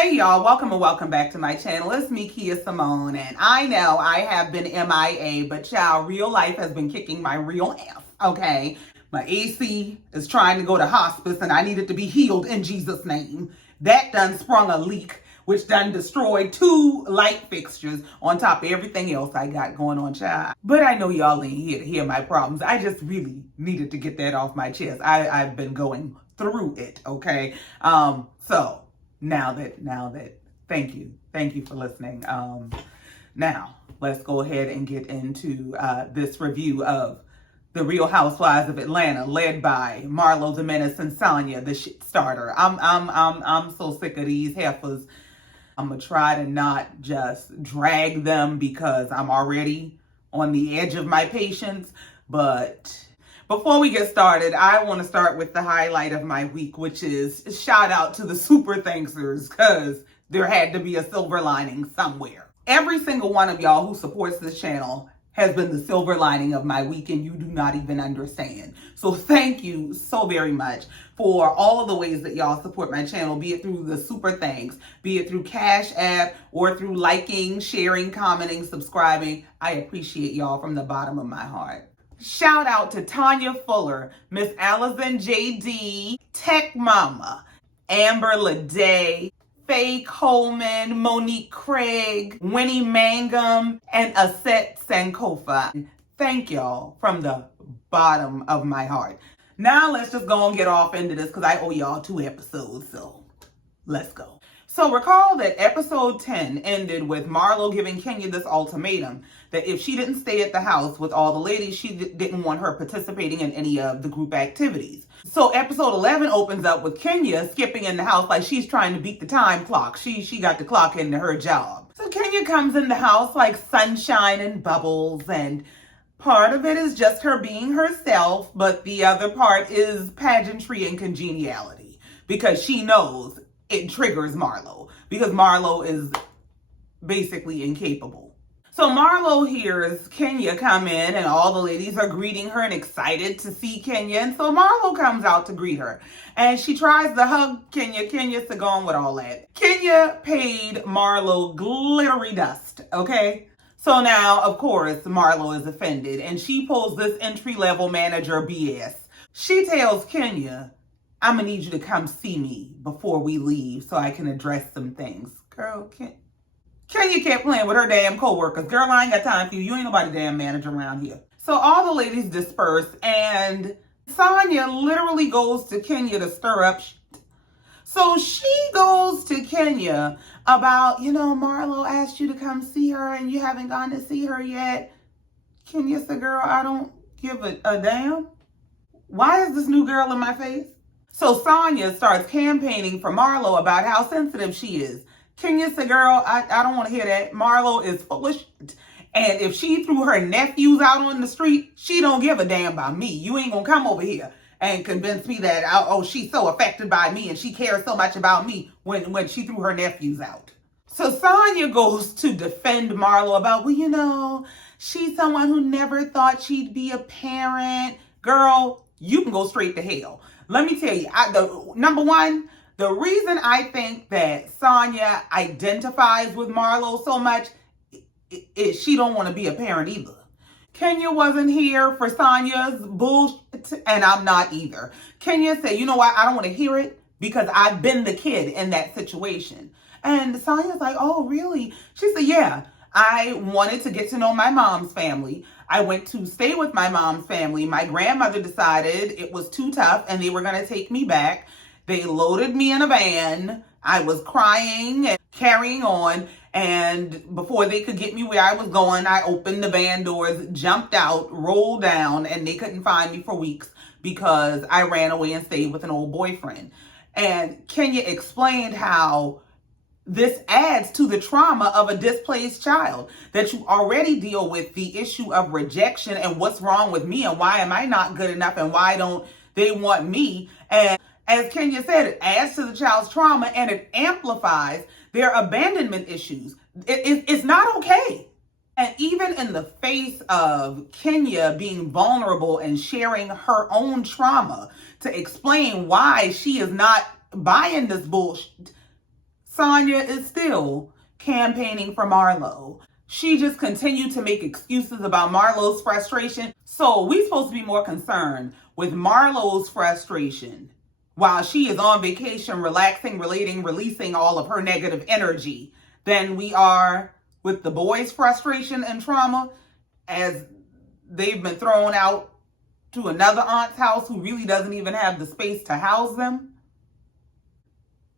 Hey y'all, welcome and welcome back to my channel. It's me, KiaSimone, and I know I have been MIA, but child, real life has been kicking my real ass, okay? My AC is trying to go to hospice and I need it to be healed in Jesus' name. That done sprung a leak, which done destroyed 2 light fixtures on top of everything else I got going on, child. But I know y'all ain't here to hear my problems. I just really needed to get that off my chest. I've been going through it, okay? So now that thank you for listening. Now let's go ahead and get into this review of the Real Housewives of Atlanta, led by Marlo the Menace and Sanya, the shit starter. I'm so sick of these heifers. I'm gonna try to not just drag them because I'm already on the edge of my patience. But before we get started, I want to start with the highlight of my week, which is shout out to the super thanksters, because there had to be a silver lining somewhere. Every single one of y'all who supports this channel has been the silver lining of my week, and you do not even understand. So thank you so very much for all of the ways that y'all support my channel, be it through the super thanks, be it through Cash App, or through liking, sharing, commenting, subscribing. I appreciate y'all from the bottom of my heart. Shout out to Tanya Fuller, Miss Allison JD, Tech Mama, Amber Lede, Faye Coleman, Monique Craig, Winnie Mangum, and Aset Sankofa. Thank y'all from the bottom of my heart. Now let's just go and get off into this because I owe y'all 2 episodes, so let's go. So recall that episode 10 ended with Marlo giving Kenya this ultimatum that if she didn't stay at the house with all the ladies, she didn't want her participating in any of the group activities. So episode 11 opens up with Kenya skipping in the house like she's trying to beat the time clock. She got the clock into her job. So Kenya comes in the house like sunshine and bubbles, and part of it is just her being herself, but the other part is pageantry and congeniality because she knows it triggers Marlo because Marlo is basically incapable. So Marlo hears Kenya come in and all the ladies are greeting her and excited to see Kenya. And so Marlo comes out to greet her and she tries to hug Kenya. Kenya's to go on with all that. Kenya paid Marlo glittery dust, okay? So now, of course, Marlo is offended and she pulls this entry-level manager BS. She tells Kenya, I'm gonna need you to come see me before we leave so I can address some things. Girl, Kenya kept playing with her damn co-workers. Girl, I ain't got time for you. You ain't nobody damn manager around here. So all the ladies disperse and Sanya literally goes to Kenya to stir up shit. So she goes to Kenya about, Marlo asked you to come see her and you haven't gone to see her yet. Kenya said, girl, I don't give a damn. Why is this new girl in my face? So Sanya starts campaigning for Marlo about how sensitive she is. Kenya said, girl, I don't want to hear that. Marlo is full of shit. And if she threw her nephews out on the street, she don't give a damn about me. You ain't going to come over here and convince me that, she's so affected by me and she cares so much about me when she threw her nephews out. So Sanya goes to defend Marlo about, she's someone who never thought she'd be a parent. Girl, you can go straight to hell. Let me tell you, number one, the reason I think that Sanya identifies with Marlo so much is she don't want to be a parent either. Kenya wasn't here for Sanya's bullshit, and I'm not either. Kenya said, you know what, I don't want to hear it because I've been the kid in that situation. And Sanya's like, oh, really? She said, yeah, I wanted to get to know my mom's family. I went to stay with my mom's family. My grandmother decided it was too tough and they were going to take me back. They loaded me in a van. I was crying and carrying on. And before they could get me where I was going, I opened the van doors, jumped out, rolled down, and they couldn't find me for weeks because I ran away and stayed with an old boyfriend. And Kenya explained how this adds to the trauma of a displaced child, that you already deal with the issue of rejection and what's wrong with me and why am I not good enough and why don't they want me. And as Kenya said, it adds to the child's trauma and it amplifies their abandonment issues. It's not okay. And even in the face of Kenya being vulnerable and sharing her own trauma to explain why she is not buying this bullshit, Sanya is still campaigning for Marlo. She just continued to make excuses about Marlo's frustration. So we supposed to be more concerned with Marlo's frustration while she is on vacation, relaxing, relating, releasing all of her negative energy than we are with the boys' frustration and trauma as they've been thrown out to another aunt's house who really doesn't even have the space to house them.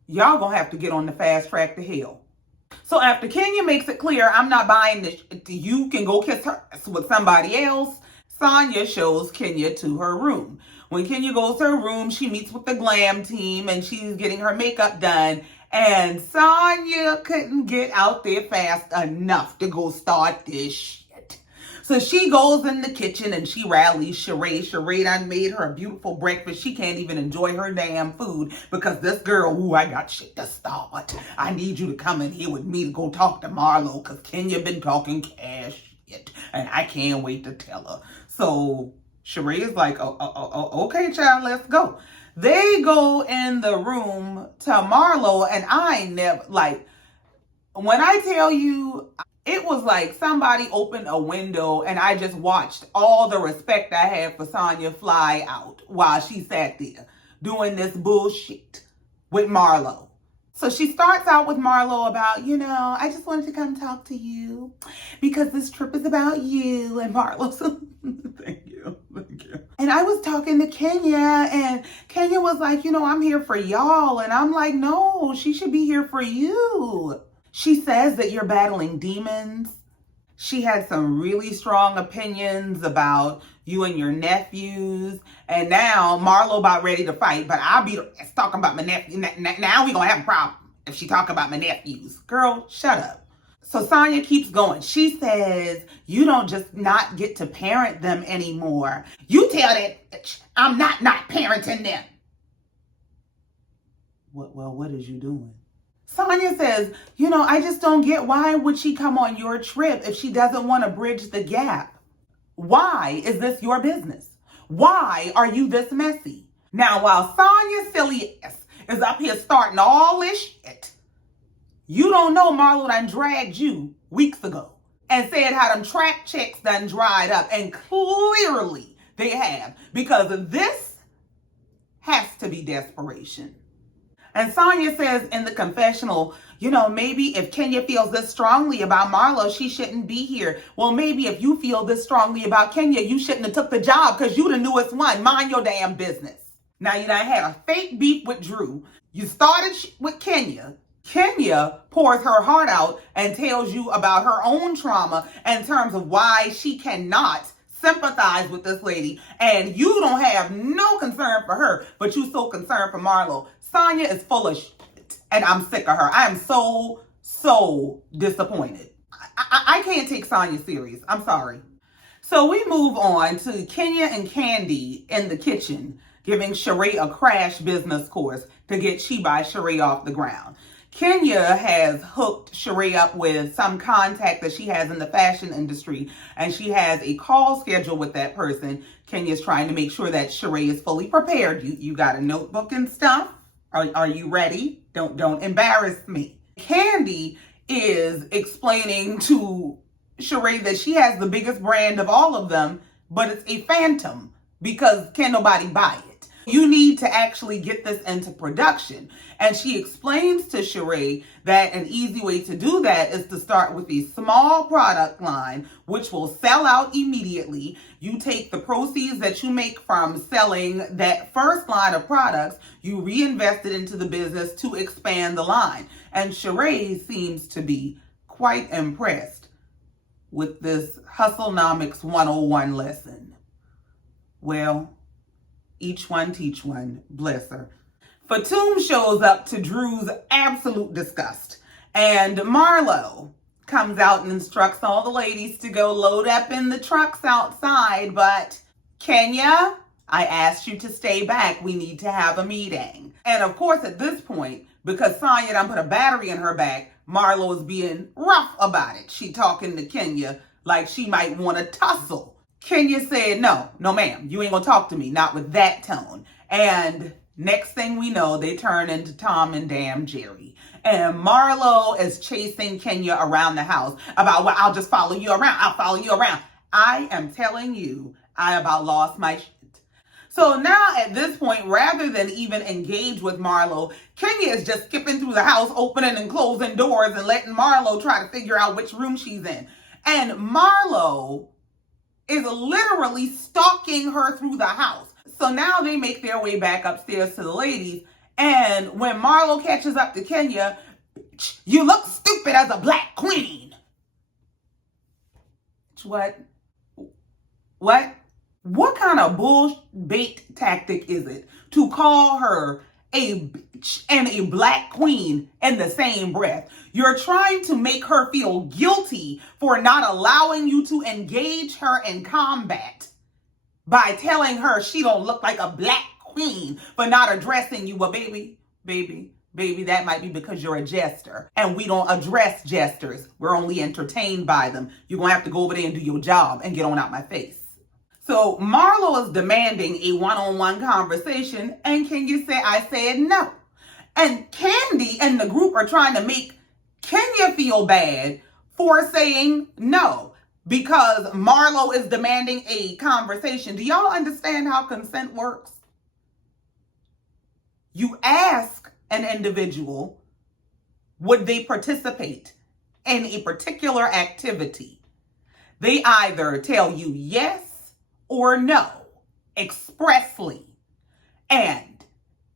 Y'all gonna have to get on the fast track to hell. So after Kenya makes it clear, I'm not buying this, you can go kiss her with somebody else, Sanya shows Kenya to her room. When Kenya goes to her room, she meets with the glam team and she's getting her makeup done. And Sanya couldn't get out there fast enough to go start this shit. So she goes in the kitchen and she rallies Sheree. Sheree done made her a beautiful breakfast. She can't even enjoy her damn food because this girl, ooh, I got shit to start. I need you to come in here with me to go talk to Marlo because Kenya been talking cash shit. And I can't wait to tell her. So Sheree is like, okay, child, let's go. They go in the room to Marlo, and I never, like, when I tell you, it was like somebody opened a window and I just watched all the respect I had for Sanya fly out while she sat there doing this bullshit with Marlo. So she starts out with Marlo about, I just wanted to come talk to you because this trip is about you. And Marlo said, thank you. And I was talking to Kenya and Kenya was like, I'm here for y'all. And I'm like, no, she should be here for you. She says that you're battling demons. She had some really strong opinions about you and your nephews. And now Marlo about ready to fight, but I'll be talking about my nephew. Now we gonna have a problem if she talk about my nephews. Girl, shut up. So Sanya keeps going. She says, you don't just not get to parent them anymore. You tell that bitch I'm not parenting them. What is you doing? Sanya says, I just don't get why would she come on your trip if she doesn't want to bridge the gap? Why is this your business? Why are you this messy? Now, while Sanya's silly ass is up here starting all this shit, you don't know Marlo done dragged you weeks ago and said how them track checks done dried up. And clearly they have, because this has to be desperation. And Sanya says in the confessional, maybe if Kenya feels this strongly about Marlo, she shouldn't be here. Well, maybe if you feel this strongly about Kenya, you shouldn't have took the job because you the newest one. Mind your damn business. Now, you done had a fake beef with Drew. You started with Kenya. Kenya pours her heart out and tells you about her own trauma in terms of why she cannot sympathize with this lady. And you don't have no concern for her, but you so concerned for Marlo. Sanya is full of shit, and I'm sick of her. I am so disappointed. I can't take Sanya serious. I'm sorry. So we move on to Kenya and Kandi in the kitchen, giving Sheree a crash business course to get She by Sheree off the ground. Kenya has hooked Sheree up with some contact that she has in the fashion industry, and she has a call schedule with that person. Kenya's trying to make sure that Sheree is fully prepared. You got a notebook and stuff? Are you ready? Don't embarrass me. Kandi is explaining to Sheree that she has the biggest brand of all of them, but it's a phantom because can't nobody buy it. You need to actually get this into production. And she explains to Sheree that an easy way to do that is to start with a small product line, which will sell out immediately. You take the proceeds that you make from selling that first line of products, you reinvest it into the business to expand the line. And Sheree seems to be quite impressed with this Hustlenomics 101 lesson. Well, each one teach one, bless her. Fatum shows up to Drew's absolute disgust. And Marlo comes out and instructs all the ladies to go load up in the trucks outside. But Kenya, I asked you to stay back. We need to have a meeting. And of course, at this point, because Sanya done put a battery in her back, Marlo is being rough about it. She talking to Kenya like she might want to tussle. Kenya said, no, ma'am, you ain't gonna talk to me, not with that tone. And Next thing we know, they turn into Tom and damn Jerry. And Marlo is chasing Kenya around the house about, well, I'll just follow you around. I'll follow you around. I am telling you, I about lost my shit. So now at this point, rather than even engage with Marlo, Kenya is just skipping through the house, opening and closing doors and letting Marlo try to figure out which room she's in. And Marlo is literally stalking her through the house. So now they make their way back upstairs to the ladies. And when Marlo catches up to Kenya, you look stupid as a black queen. What? What kind of bullbait tactic is it to call her a bitch and a black queen in the same breath? You're trying to make her feel guilty for not allowing you to engage her in combat by telling her she don't look like a black queen for not addressing you. Well, baby, that might be because you're a jester, and we don't address jesters. We're only entertained by them. You're going to have to go over there and do your job and get on out my face. So Marlo is demanding a one-on-one conversation, and Kenya said, I said no. And Kandi and the group are trying to make Kenya feel bad for saying no, because Marlo is demanding a conversation. Do y'all understand how consent works? You ask an individual, would they participate in a particular activity? They either tell you yes or no, expressly. And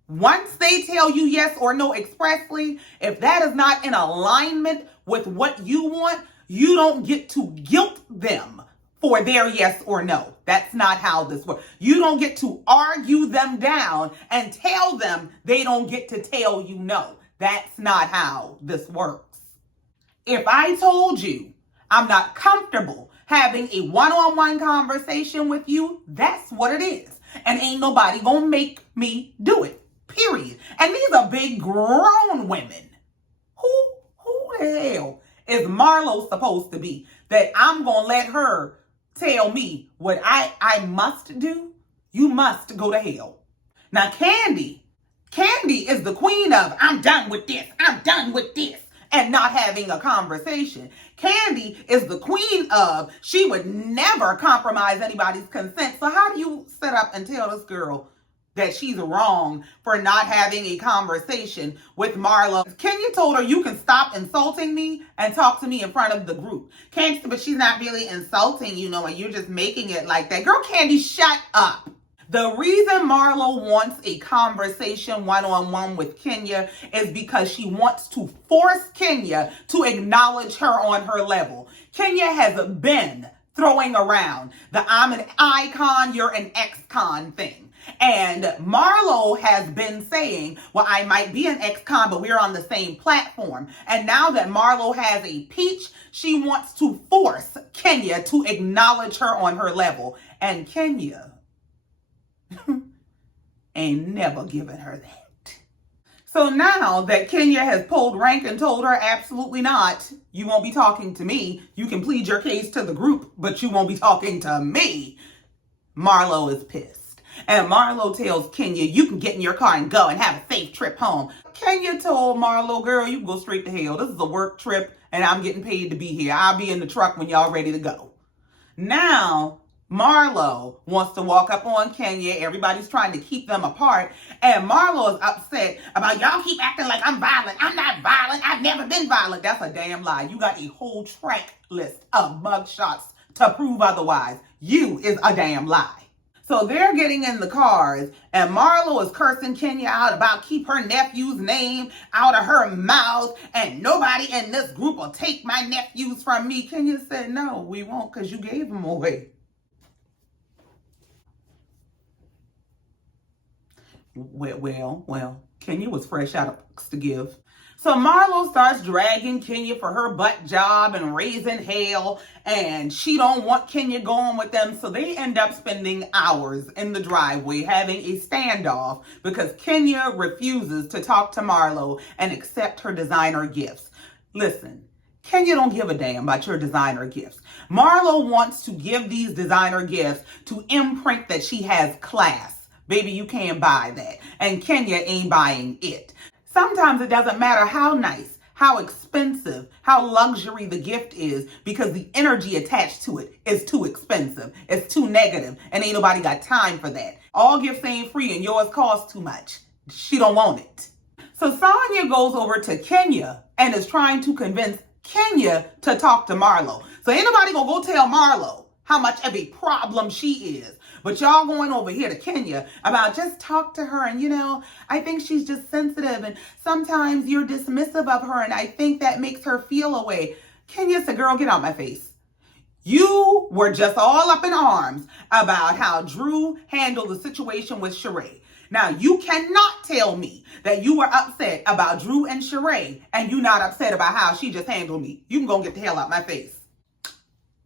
once they tell you yes or no expressly, if that is not in alignment with what you want, you don't get to guilt them for their yes or no. That's not how this works. You don't get to argue them down and tell them they don't get to tell you no. That's not how this works. If I told you I'm not comfortable having a one-on-one conversation with you, that's what it is. And ain't nobody gonna make me do it, period. And these are big grown women. Who the hell is Marlo supposed to be that I'm gonna let her tell me what I must do? You must go to hell. Now Kandi is the queen of I'm done with this, and not having a conversation. Kandi is the queen of she would never compromise anybody's consent. So how do you set up and tell this girl that she's wrong for not having a conversation with Marlo? Kenya told her, you can stop insulting me and talk to me in front of the group. Kandi, but she's not really insulting you, and you're just making it like that. Girl, Kandi, shut up. The reason Marlo wants a conversation one-on-one with Kenya is because she wants to force Kenya to acknowledge her on her level. Kenya has been throwing around the I'm an icon, you're an ex-con thing. And Marlo has been saying, well, I might be an ex-con, but we're on the same platform. And now that Marlo has a peach, she wants to force Kenya to acknowledge her on her level. And Kenya ain't never given her that. So now that Kenya has pulled rank and told her absolutely not, you won't be talking to me. You can plead your case to the group, but you won't be talking to me. Marlo is pissed. And Marlo tells Kenya, you can get in your car and go and have a safe trip home. Kenya told Marlo, girl, you can go straight to hell. This is a work trip and I'm getting paid to be here. I'll be in the truck when y'all ready to go. Now, Marlo wants to walk up on Kenya. Everybody's trying to keep them apart. And Marlo is upset about y'all keep acting like I'm violent. I'm not violent. I've never been violent. That's a damn lie. You got a whole track list of mugshots to prove otherwise. You is a damn lie. So they're getting in the cars and Marlo is cursing Kenya out about keep her nephew's name out of her mouth and nobody in this group will take my nephews from me. Kenya said, no, we won't because you gave them away. Well, Kenya was fresh out of books to give. So Marlo starts dragging Kenya for her butt job and raising hell, and she don't want Kenya going with them. So they end up spending hours in the driveway having a standoff because Kenya refuses to talk to Marlo and accept her designer gifts. Listen, Kenya don't give a damn about your designer gifts. Marlo wants to give these designer gifts to imprint that she has class. Baby, you can't buy that. And Kenya ain't buying it. Sometimes it doesn't matter how nice, how expensive, how luxury the gift is, because the energy attached to it is too expensive. It's too negative, and ain't nobody got time for that. All gifts ain't free, and yours costs too much. She don't want it. So Sanya goes over to Kenya and is trying to convince Kenya to talk to Marlo. So ain't nobody gonna go tell Marlo how much of a problem she is. But y'all going over here to Kenya about just talk to her. And, you know, I think she's just sensitive. And sometimes you're dismissive of her. And I think that makes her feel away. Kenya said, girl, get out my face. You were just all up in arms about how Drew handled the situation with Sheree. Now, you cannot tell me that you were upset about Drew and Sheree and you not upset about how she just handled me. You can go get the hell out my face.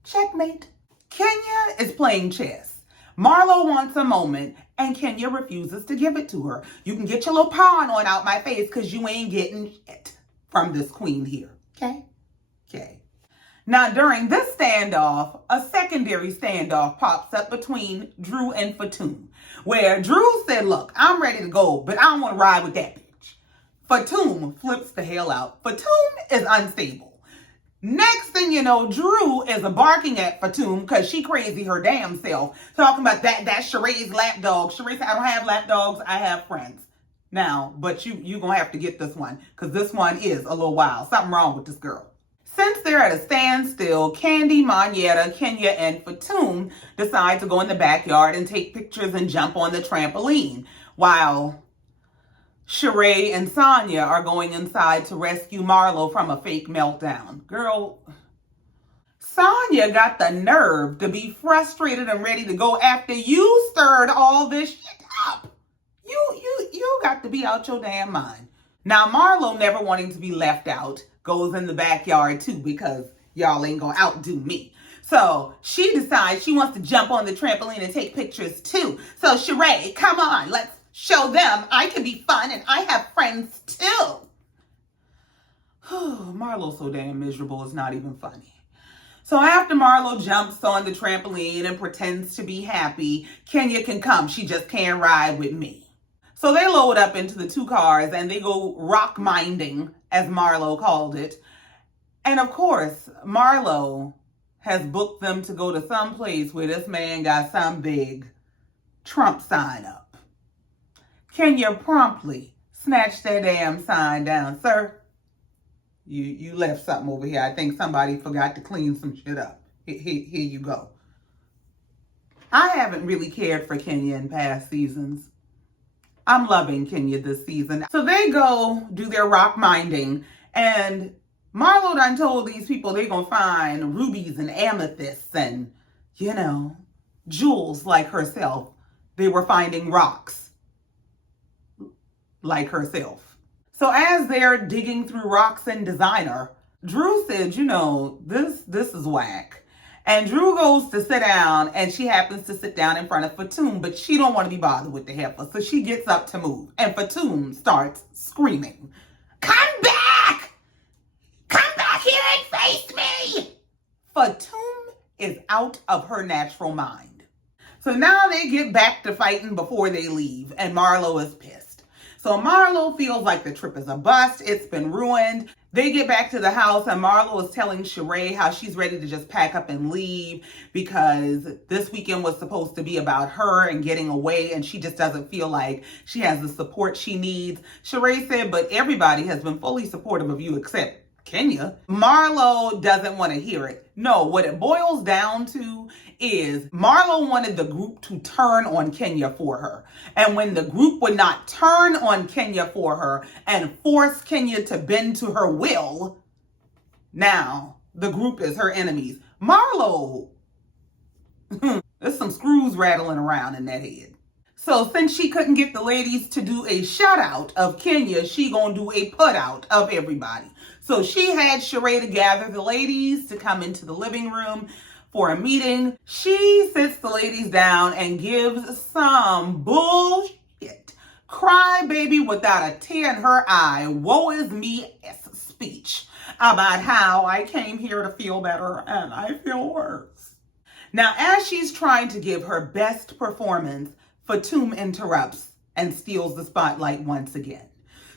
Checkmate. Kenya is playing chess. Marlo wants a moment, and Kenya refuses to give it to her. You can get your little pawn on out my face, because you ain't getting it from this queen here. Okay? Okay. Now, during this standoff, a secondary standoff pops up between Drew and Fatum, where Drew said, look, I'm ready to go, but I don't want to ride with that bitch. Fatum flips the hell out. Fatum is unstable. Next thing you know, Drew is barking at Fatum because she crazy her damn self, talking about that's Sheree's lapdog. Sheree said, I don't have lapdogs, I have friends. Now, but you gonna have to get this one, because this one is a little wild. Something wrong with this girl. Since they're at a standstill, Kandi, Monyetta, Kenya, and Fatum decide to go in the backyard and take pictures and jump on the trampoline, while Sheree and Sanya are going inside to rescue Marlo from a fake meltdown. Girl, Sanya got the nerve to be frustrated and ready to go after you stirred all this shit up. You got to be out your damn mind. Now, Marlo, never wanting to be left out, goes in the backyard too, because y'all ain't gonna outdo me. So she decides she wants to jump on the trampoline and take pictures too. So Sheree, come on, let's show them I can be fun and I have friends too. Marlo's so damn miserable, it's not even funny. So after Marlo jumps on the trampoline and pretends to be happy, Kenya can come. She just can't ride with me. So they load up into the two cars and they go rock minding, as Marlo called it. And of course, Marlo has booked them to go to some place where this man got some big Trump sign up. Kenya promptly snatched that damn sign down. Sir, you left something over here. I think somebody forgot to clean some shit up. Here you go. I haven't really cared for Kenya in past seasons. I'm loving Kenya this season. So they go do their rock minding, and Marlo done told these people they're gonna find rubies and amethysts and, you know, jewels like herself. They were finding rocks like herself. So as they're digging through rocks and designer, Drew said, you know, this is whack. And Drew goes to sit down, and she happens to sit down in front of Fatum, but she don't want to be bothered with the heifer. So she gets up to move, and Fatum starts screaming, come back! Come back here and face me! Fatum is out of her natural mind. So now they get back to fighting before they leave, and Marlo is pissed. So Marlo feels like the trip is a bust. It's been ruined. They get back to the house, and Marlo is telling Sheree how she's ready to just pack up and leave because this weekend was supposed to be about her and getting away, and she just doesn't feel like she has the support she needs. Sheree said, but everybody has been fully supportive of you except Kenya. Marlo doesn't want to hear it. No, what it boils down to is Marlo wanted the group to turn on Kenya for her. And when the group would not turn on Kenya for her and force Kenya to bend to her will, now the group is her enemies. Marlo, there's some screws rattling around in that head. So since she couldn't get the ladies to do a shout out of Kenya, she gonna do a put out of everybody. So she had Sheree to gather the ladies to come into the living room for a meeting. She sits the ladies down and gives some bullshit, crybaby without a tear in her eye, woe is me speech about how I came here to feel better and I feel worse. Now, as she's trying to give her best performance, Fatum interrupts and steals the spotlight once again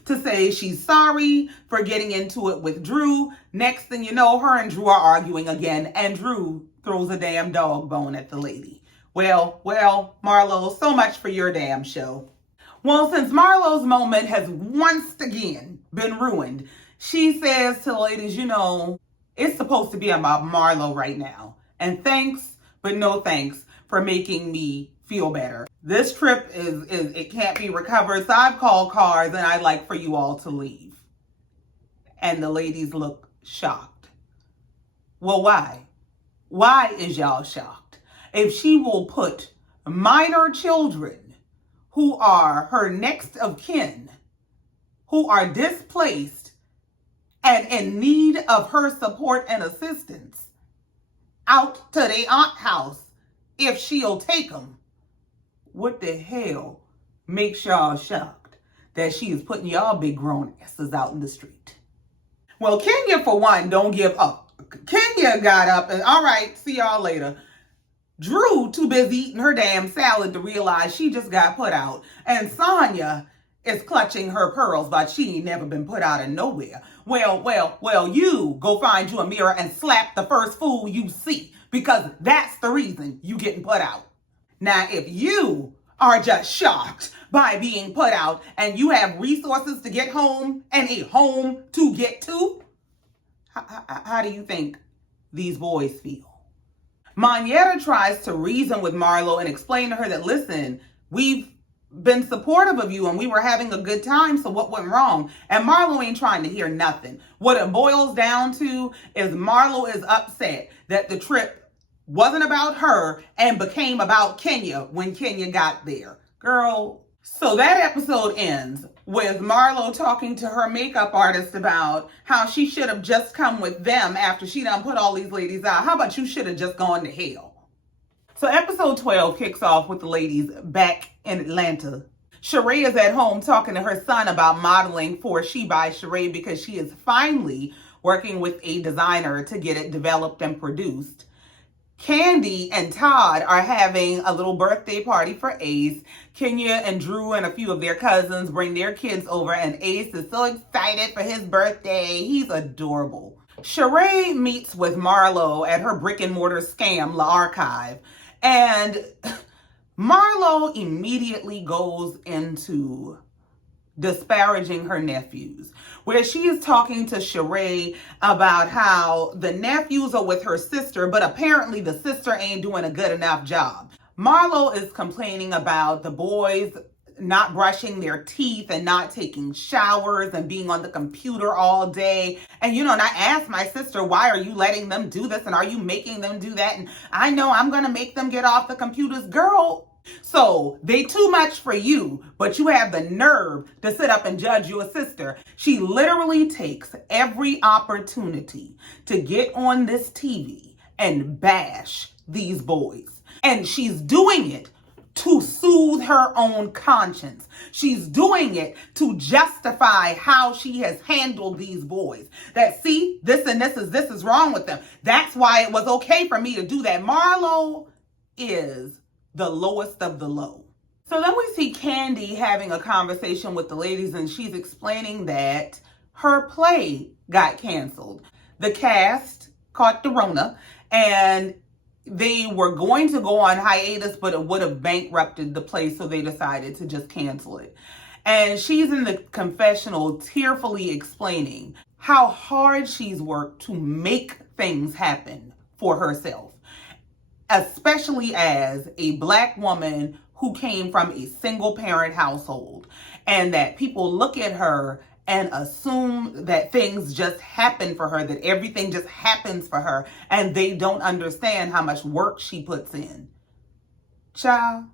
to say she's sorry for getting into it with Drew. Next thing you know, her and Drew are arguing again, and Drew throws a damn dog bone at the lady. Well, Marlo, so much for your damn show. Well, since Marlo's moment has once again been ruined, she says to the ladies, it's supposed to be about Marlo right now. And thanks, but no thanks for making me feel better. This trip it can't be recovered, so I've called cars and I'd like for you all to leave. And the ladies look shocked. Well, why? Why is y'all shocked? If she will put minor children who are her next of kin, who are displaced and in need of her support and assistance, out to their aunt house, if she'll take them, what the hell makes y'all shocked that she is putting y'all big grown asses out in the street? Well, Kenya, for one, don't give up. Kenya got up and, all right, see y'all later. Drew, too busy eating her damn salad to realize she just got put out. And Sanya is clutching her pearls, but she ain't never been put out of nowhere. Well, you go find you a mirror and slap the first fool you see, because that's the reason you getting put out. Now, if you are just shocked by being put out and you have resources to get home and a home to get to, how do you think these boys feel? Monyetta tries to reason with Marlo and explain to her that, listen, we've been supportive of you and we were having a good time, so what went wrong? And Marlo ain't trying to hear nothing. What it boils down to is Marlo is upset that the trip wasn't about her and became about Kenya when Kenya got there. Girl. So that episode ends with Marlo talking to her makeup artist about how she should have just come with them after she done put all these ladies out. How about you should have just gone to hell? So episode 12 kicks off with the ladies back in Atlanta. Sheree is at home talking to her son about modeling for She by Sheree because she is finally working with a designer to get it developed and produced. Kandi and Todd are having a little birthday party for Ace. Kenya and Drew and a few of their cousins bring their kids over, and Ace is so excited for his birthday. He's adorable. Sheree meets with Marlo at her brick and mortar scam, La Archive, and Marlo immediately goes into disparaging her nephews, where she is talking to Sheree about how the nephews are with her sister, but apparently the sister ain't doing a good enough job. Marlo is complaining about the boys not brushing their teeth and not taking showers and being on the computer all day. And and I asked my sister, why are you letting them do this? And are you making them do that? And I know I'm going to make them get off the computers. Girl, so they too much for you, but you have the nerve to sit up and judge your sister. She literally takes every opportunity to get on this TV and bash these boys. And she's doing it to soothe her own conscience. She's doing it to justify how she has handled these boys. That, see, this is wrong with them. That's why it was okay for me to do that. Marlo is the lowest of the low. So then we see Kandi having a conversation with the ladies, and she's explaining that her play got canceled. The cast caught the Rona, and they were going to go on hiatus, but it would have bankrupted the play, so they decided to just cancel it. And she's in the confessional tearfully explaining how hard she's worked to make things happen for herself, especially as a Black woman who came from a single parent household, and that people look at her and assume that things just happen for her, that everything just happens for her, and they don't understand how much work she puts in. Child,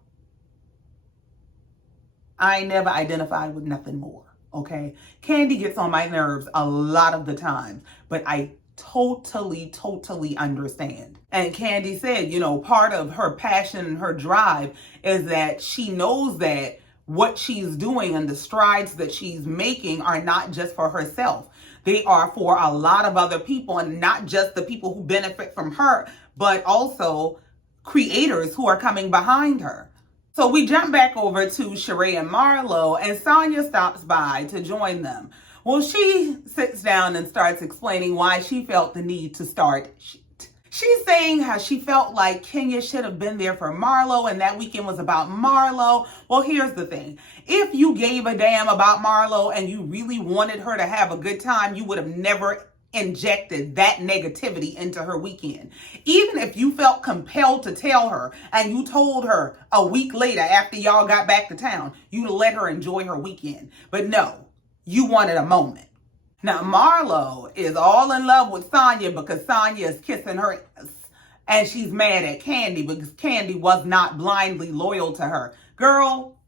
I ain't never identified with nothing more, okay? Kandi gets on my nerves a lot of the time, but I totally understand. And Kandi said, part of her passion and her drive is that she knows that what she's doing and the strides that she's making are not just for herself. They are for a lot of other people, and not just the people who benefit from her, but also creators who are coming behind her. So we jump back over to Sheree and Marlo, and Sanya stops by to join them. Well, she sits down and starts explaining why she felt the need to start shit. She's saying how she felt like Kenya should have been there for Marlo and that weekend was about Marlo. Well, here's the thing. If you gave a damn about Marlo and you really wanted her to have a good time, you would have never injected that negativity into her weekend. Even if you felt compelled to tell her and you told her a week later after y'all got back to town, you'd let her enjoy her weekend. But no, you wanted a moment. Now, Marlo is all in love with Sanya because Sanya is kissing her ass. And she's mad at Kandi because Kandi was not blindly loyal to her. Girl,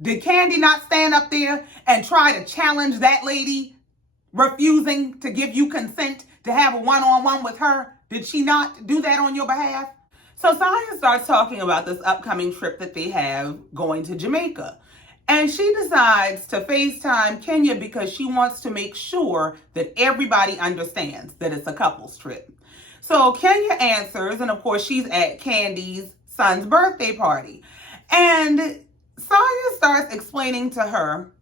did Kandi not stand up there and try to challenge that lady refusing to give you consent to have a one-on-one with her? Did she not do that on your behalf? So Sanya starts talking about this upcoming trip that they have going to Jamaica. And she decides to FaceTime Kenya because she wants to make sure that everybody understands that it's a couples trip. So Kenya answers, and of course she's at Kandi's son's birthday party. And Sanya starts explaining to her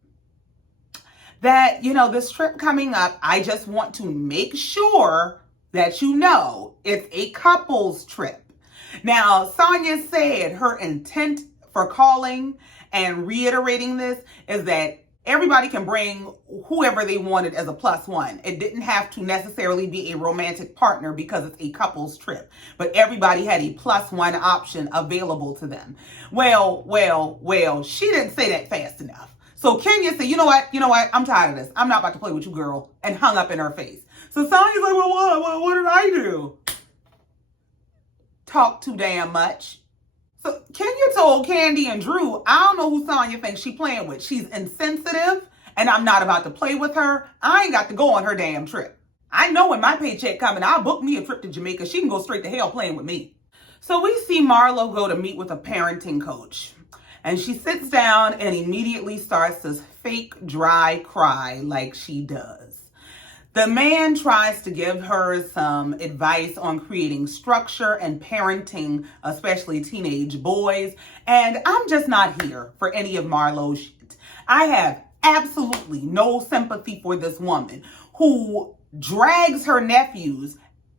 that, this trip coming up, I just want to make sure that you know it's a couples trip. Now, Sanya said her intent for calling and reiterating this is that everybody can bring whoever they wanted as a plus one. It didn't have to necessarily be a romantic partner because it's a couples trip, but everybody had a plus one option available to them. Well, she didn't say that fast enough. So Kenya said, you know what, I'm tired of this. I'm not about to play with you, girl, and hung up in her face. So Sonya's like, well, what did I do? Talk too damn much. So Kenya told Kandi and Drew, I don't know who Sanya thinks she playing with. She's insensitive, and I'm not about to play with her. I ain't got to go on her damn trip. I know when my paycheck coming, I'll book me a trip to Jamaica. She can go straight to hell playing with me. So we see Marlo go to meet with a parenting coach. And she sits down and immediately starts this fake dry cry like she does. The man tries to give her some advice on creating structure and parenting, especially teenage boys. And I'm just not here for any of Marlo's shit. I have absolutely no sympathy for this woman who drags her nephews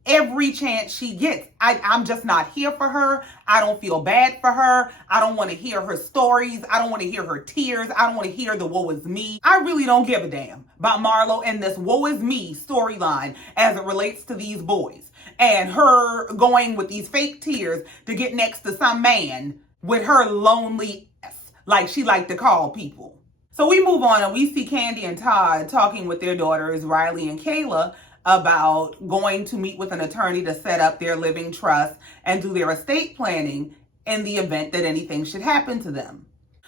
every chance she gets. I'm just not here for her. I don't feel bad for her. I don't want to hear her stories. I don't want to hear her tears. I don't want to hear the woe is me. I really don't give a damn about Marlo and this woe is me storyline as it relates to these boys. And her going with these fake tears to get next to some man with her lonely ass, like she liked to call people. So we move on and we see Kandi and Todd talking with their daughters, Riley and Kayla, about going to meet with an attorney to set up their living trust and do their estate planning in the event that anything should happen to them.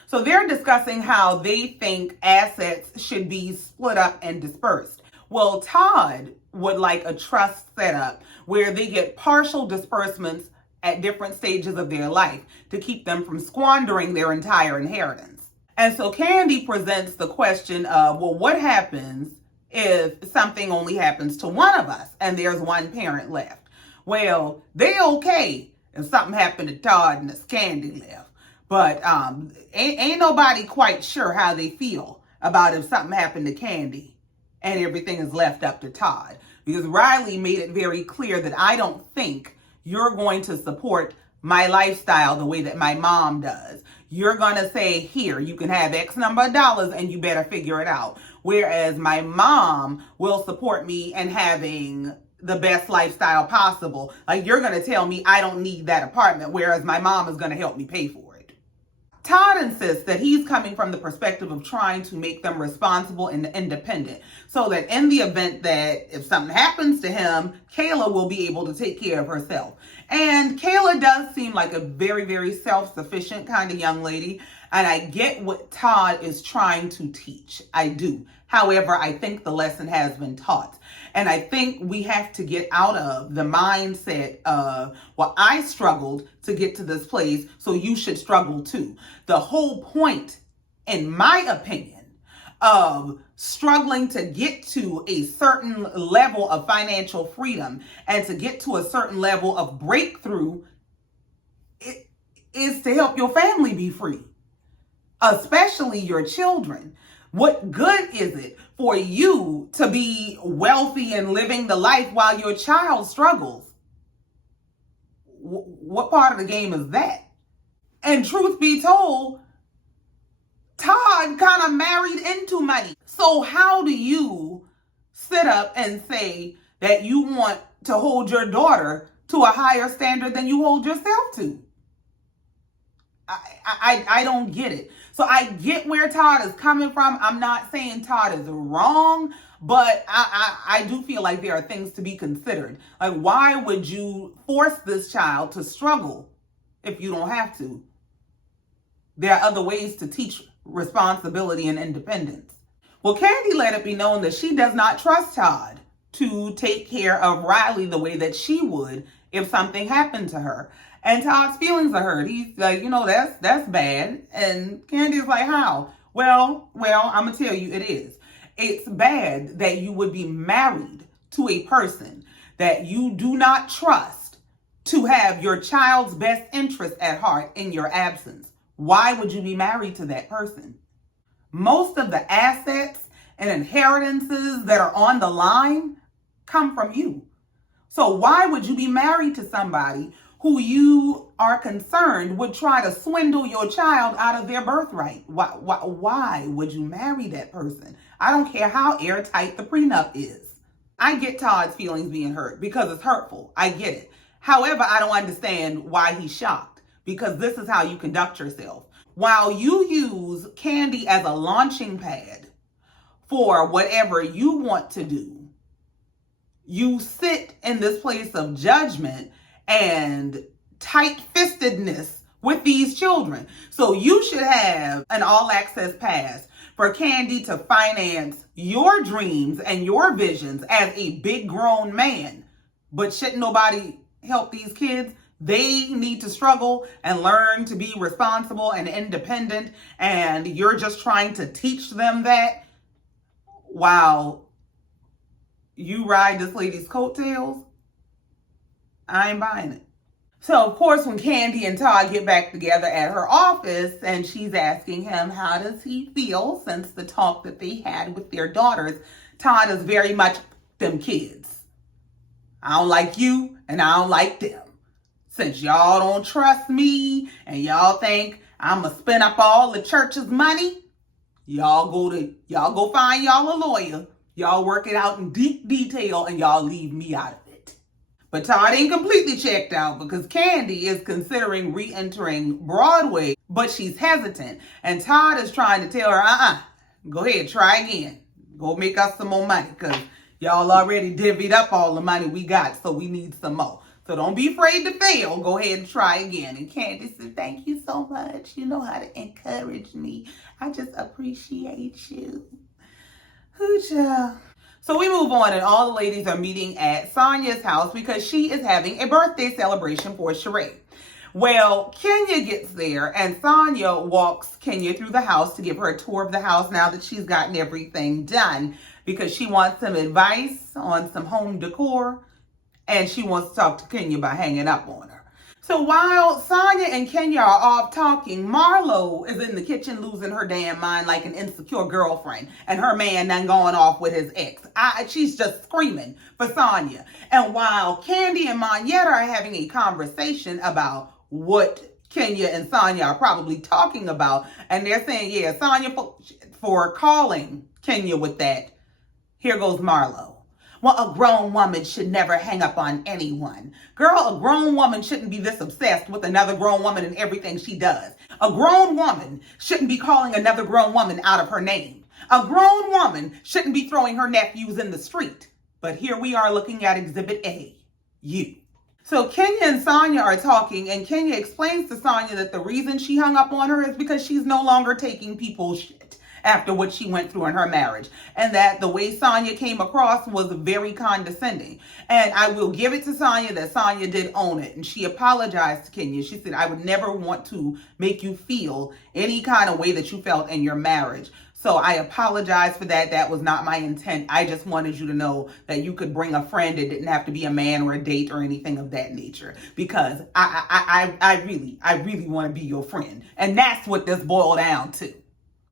So they're discussing how they think assets should be split up and dispersed. Well, Todd would like a trust set up where they get partial disbursements at different stages of their life to keep them from squandering their entire inheritance. And so Kandi presents the question of, well, what happens if something only happens to one of us and there's one parent left? Well, they okay if something happened to Todd and it's Kandi left. But ain't nobody quite sure how they feel about if something happened to Kandi and everything is left up to Todd. Because Riley made it very clear that I don't think you're going to support my lifestyle the way that my mom does. You're going to say, here, you can have X number of dollars and you better figure it out. Whereas my mom will support me in having the best lifestyle possible. Like, you're going to tell me I don't need that apartment, whereas my mom is going to help me pay for it. Todd insists that he's coming from the perspective of trying to make them responsible and independent, so that in the event that if something happens to him, Kayla will be able to take care of herself. And Kayla does seem like a very, very self-sufficient kind of young lady. And I get what Todd is trying to teach. I do. However, I think the lesson has been taught. And I think we have to get out of the mindset of, well, I struggled to get to this place, so you should struggle too. The whole point, in my opinion, of struggling to get to a certain level of financial freedom and to get to a certain level of breakthrough is to help your family be free, especially your children. What good is it for you to be wealthy and living the life while your child struggles? What part of the game is that? And truth be told, Todd kind of married into money. So how do you sit up and say that you want to hold your daughter to a higher standard than you hold yourself to? I don't get it. So I get where Todd is coming from. I'm not saying Todd is wrong, but I do feel like there are things to be considered. Like, why would you force this child to struggle if you don't have to? There are other ways to teach responsibility and independence. Well, Kandi let it be known that she does not trust Todd to take care of Riley the way that she would if something happened to her. And Todd's feelings are hurt. He's like, that's bad. And Kandi's like, how? Well, I'm going to tell you it is. It's bad that you would be married to a person that you do not trust to have your child's best interest at heart in your absence. Why would you be married to that person? Most of the assets and inheritances that are on the line come from you. So why would you be married to somebody who you are concerned would try to swindle your child out of their birthright? Why would you marry that person? I don't care how airtight the prenup is. I get Todd's feelings being hurt because it's hurtful. I get it. However, I don't understand why he's shocked, because this is how you conduct yourself. While you use Kandi as a launching pad for whatever you want to do, you sit in this place of judgment and tight-fistedness with these children. So you should have an all-access pass for Kandi to finance your dreams and your visions as a big grown man. But shouldn't nobody help these kids? They need to struggle and learn to be responsible and independent, and you're just trying to teach them that while you ride this lady's coattails? I ain't buying it. So, of course, when Kandi and Todd get back together at her office and she's asking him how does he feel since the talk that they had with their daughters, Todd is very much them kids. I don't like you and I don't like them. Since y'all don't trust me and y'all think I'm going to spend up all the church's money, y'all go find y'all a lawyer. Y'all work it out in deep detail and y'all leave me out of it. But Todd ain't completely checked out because Kandi is considering re-entering Broadway, but she's hesitant. And Todd is trying to tell her, go ahead, try again. Go make us some more money because y'all already divvied up all the money we got, so we need some more. So don't be afraid to fail. Go ahead and try again. And Kandi said, thank you so much. You know how to encourage me. I just appreciate you. Hoocha. So we move on, and all the ladies are meeting at Sanya's house because she is having a birthday celebration for Sheree. Well, Kenya gets there, and Sanya walks Kenya through the house to give her a tour of the house now that she's gotten everything done, because she wants some advice on some home decor, and she wants to talk to Kenya by hanging up on her. So while Sanya and Kenya are off talking, Marlo is in the kitchen losing her damn mind like an insecure girlfriend, and her man done going off with his ex. She's just screaming for Sanya. And while Kandi and Monyetta are having a conversation about what Kenya and Sanya are probably talking about, and they're saying, yeah, Sanya for calling Kenya with that, here goes Marlo. Well, a grown woman should never hang up on anyone. Girl, a grown woman shouldn't be this obsessed with another grown woman and everything she does. A grown woman shouldn't be calling another grown woman out of her name. A grown woman shouldn't be throwing her nephews in the street. But here we are looking at Exhibit A, you. So Kenya and Sanya are talking, and Kenya explains to Sanya that the reason she hung up on her is because she's no longer taking people's shit after what she went through in her marriage, and that the way Sanya came across was very condescending. And I will give it to Sanya that Sanya did own it, and she apologized to Kenya. She said, I would never want to make you feel any kind of way that you felt in your marriage. So I apologize for that. That was not my intent. I just wanted you to know that you could bring a friend. It didn't have to be a man or a date or anything of that nature, because I really want to be your friend. And that's what this boiled down to.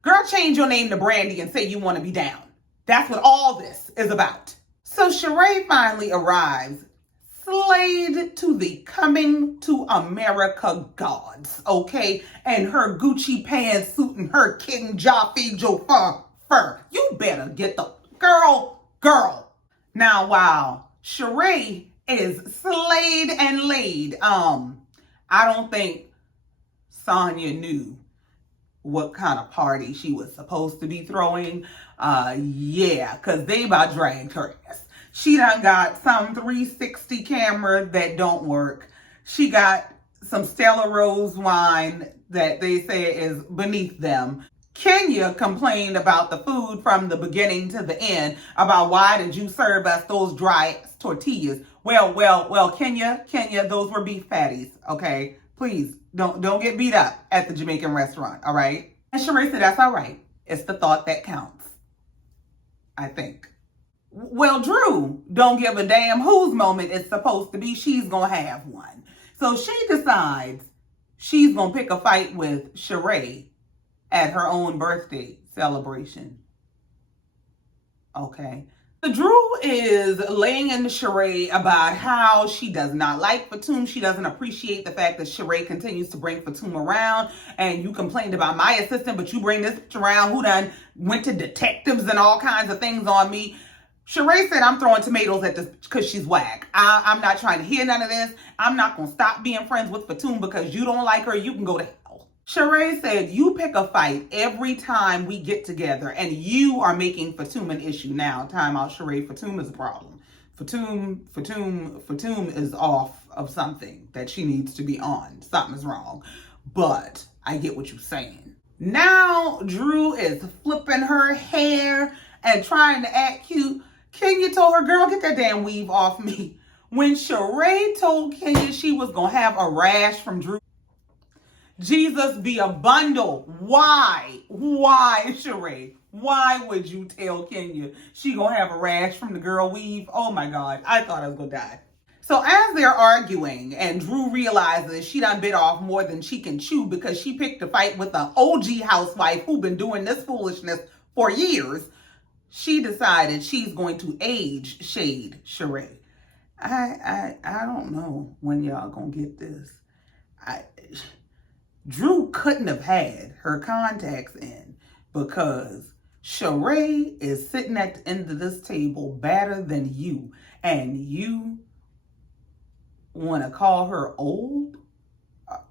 Girl, change your name to Brandy and say you want to be down. That's what all this is about. So Sheree finally arrives, slayed to the coming to America gods, okay? And her Gucci pantsuit and her King Joffy Joe fur. You better get the girl. Now, while Sheree is slayed and laid, I don't think Sanya knew what kind of party she was supposed to be throwing. Yeah, because they about dragged her ass. She done got some 360 camera that don't work. She got some Stella Rose wine that they say is beneath them. Kenya complained about the food from the beginning to the end, about why did you serve us those dry tortillas? Well, Kenya, those were beef patties, okay? Please, don't get beat up at the Jamaican restaurant, all right? And Sheree said, that's all right. It's the thought that counts, I think. Well, Drew don't give a damn whose moment it's supposed to be. She's going to have one. So she decides she's going to pick a fight with Sheree at her own birthday celebration. Okay. So Drew is laying into Sheree about how she does not like Fatum. She doesn't appreciate the fact that Sheree continues to bring Fatum around. And you complained about my assistant, but you bring this bitch around who done went to detectives and all kinds of things on me. Sheree said, I'm throwing tomatoes at this because she's whack. I'm not trying to hear none of this. I'm not going to stop being friends with Fatum because you don't like her. You can go to hell. Sheree said, you pick a fight every time we get together, and you are making Fatum an issue. Now, time out, Sheree. Fatum is a problem. Fatum is off of something that she needs to be on. Something is wrong. But I get what you're saying. Now, Drew is flipping her hair and trying to act cute. Kenya told her, girl, get that damn weave off me. When Sheree told Kenya she was going to have a rash from Drew, Jesus be a bundle. Why, Sheree? Why would you tell Kenya she going to have a rash from the girl weave? Oh, my God. I thought I was going to die. So as they're arguing and Drew realizes she done bit off more than she can chew because she picked a fight with an OG housewife who been doing this foolishness for years, she decided she's going to age shade Sheree. I don't know when y'all gonna get this. Drew couldn't have had her contacts in because Sheree is sitting at the end of this table better than you, and you want to call her old? Are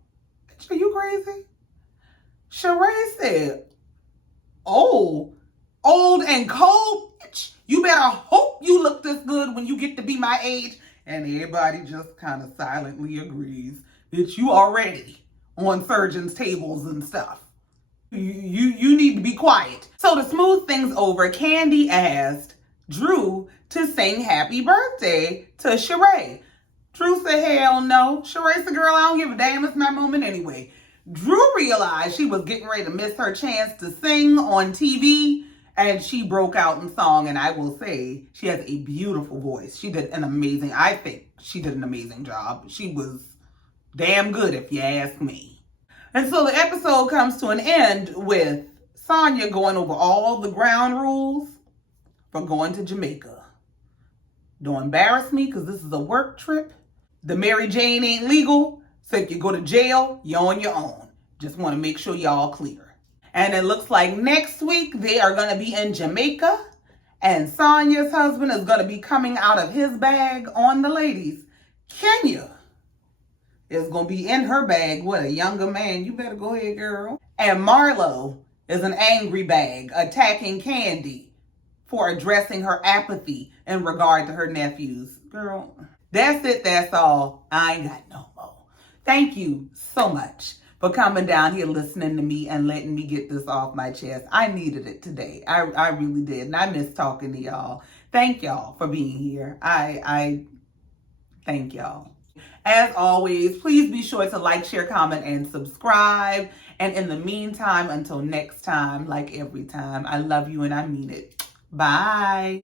you crazy? Sheree said, old and cold? You better hope you look this good when you get to be my age. And everybody just kind of silently agrees that you already on surgeons' tables and stuff. You need to be quiet. So to smooth things over, Kandi asked Drew to sing happy birthday to Sheree. Drew said, hell no. Sheree said, girl, I don't give a damn. It's my moment anyway. Drew realized she was getting ready to miss her chance to sing on TV, and she broke out in song. And I will say, she has a beautiful voice. I think she did an amazing job. She was damn good, if you ask me. And so the episode comes to an end with Sanya going over all the ground rules for going to Jamaica. Don't embarrass me, because this is a work trip. The Mary Jane ain't legal. So if you go to jail, you're on your own. Just want to make sure y'all clear. And it looks like next week they are going to be in Jamaica. And Sanya's husband is going to be coming out of his bag on the ladies. Kenya is going to be in her bag with a younger man. You better go ahead, girl. And Marlo is an angry bag attacking Kandi for addressing her apathy in regard to her nephews. Girl, that's it. That's all. I ain't got no more. Thank you so much for coming down here, listening to me and letting me get this off my chest. I needed it today. I really did. And I miss talking to y'all. Thank y'all for being here. I thank y'all. As always, please be sure to like, share, comment, and subscribe. And in the meantime, until next time, like every time, I love you and I mean it. Bye.